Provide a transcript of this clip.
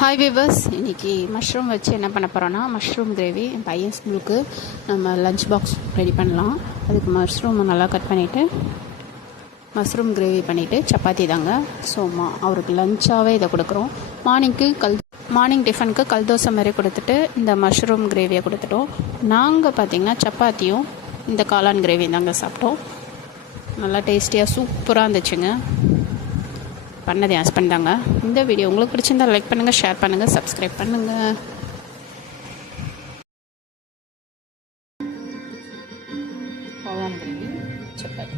Hi viewers, இன்றைக்கி mushroom வச்சு என்ன பண்ண போகிறோன்னா மஷ்ரூம் கிரேவி. என் பையன் ஸ்கூலுக்கு நம்ம லஞ்ச் பாக்ஸ் ரெடி பண்ணலாம். அதுக்கு மஷ்ரூம் நல்லா கட் பண்ணிவிட்டு மஷ்ரூம் கிரேவி பண்ணிவிட்டு சப்பாத்தி தாங்க. ஸோ அவருக்கு லஞ்சாகவே இதை கொடுக்குறோம். மார்னிங் டிஃபனுக்கு கல்தோசை மாதிரி கொடுத்துட்டு இந்த மஷ்ரூம் கிரேவியை கொடுத்துட்டோம். நாங்கள் பார்த்திங்கன்னா சப்பாத்தியும் இந்த காளான் கிரேவி தாங்க சாப்பிட்டோம். நல்லா டேஸ்டியாக சூப்பராக இருந்துச்சுங்க. பண்ணது என் ஹஸ்பண்ட் தாங்க. இந்த வீடியோ உங்களுக்கு பிடிச்சிருந்தால் லைக் பண்ணுங்கள், ஷேர் பண்ணுங்கள், சப்ஸ்கிரைப் பண்ணுங்கள். சப்பாத்தி